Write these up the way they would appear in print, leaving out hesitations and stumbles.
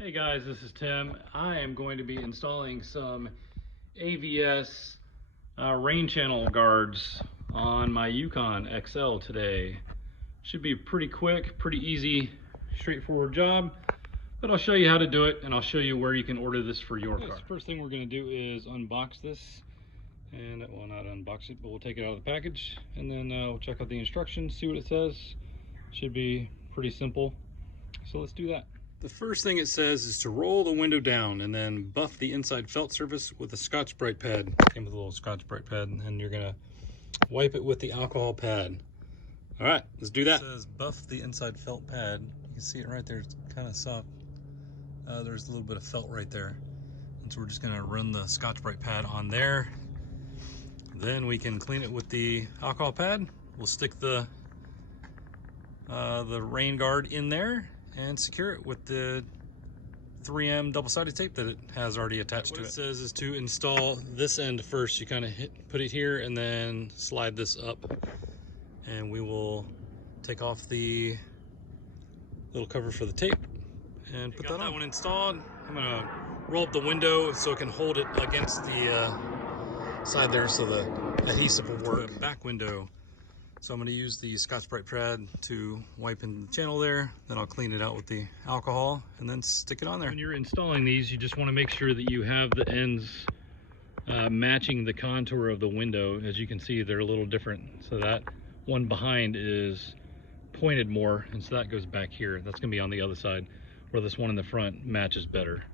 Hey guys, this is Tim. I am going to be installing some AVS rain channel guards on my Yukon XL today. Should be pretty quick, pretty easy, straightforward job, but I'll show you how to do it and I'll show you where you can order this for your car. First thing we're going to do is unbox this, and well, not unbox it, but we'll take it out of the package and then we'll check out the instructions, see what it says. Should be pretty simple, so let's do that. The first thing it says is to roll the window down and then buff the inside felt surface with a Scotch-Brite pad. Came with a little Scotch-Brite pad, and you're gonna wipe it with the alcohol pad. All right, let's do that. It says buff the inside felt pad. You can see it right there, it's kind of soft. There's a little bit of felt right there. And so we're just gonna run the Scotch-Brite pad on there. Then we can clean it with the alcohol pad. We'll stick the rain guard in there and secure it with the 3M double-sided tape that it has already attached to it. What it says is to install this end first. You kind of put it here and then slide this up, and we will take off the little cover for the tape and put that one installed. I'm gonna roll up the window so it can hold it against the side there so the adhesive will work. The back window. So I'm going to use the Scotch-Brite pad to wipe in the channel there, then I'll clean it out with the alcohol and then stick it on there. When you're installing these, you just want to make sure that you have the ends matching the contour of the window. As you can see, they're a little different. So that one behind is pointed more, and so that goes back here. That's going to be on the other side, where this one in the front matches better.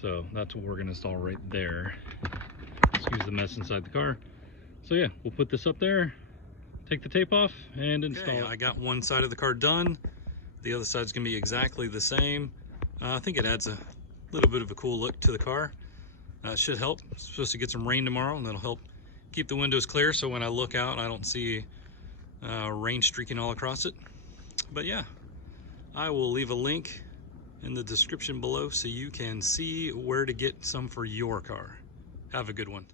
So that's what we're going to install right there. Excuse the mess inside the car. So yeah, we'll put this up there, take the tape off, and install it. I got one side of the car done. The other side's gonna be exactly the same. I think it adds a little bit of a cool look to the car. It should help. It's supposed to get some rain tomorrow, and that'll help keep the windows clear, so when I look out, I don't see rain streaking all across it. But yeah, I will leave a link in the description below so you can see where to get some for your car. Have a good one.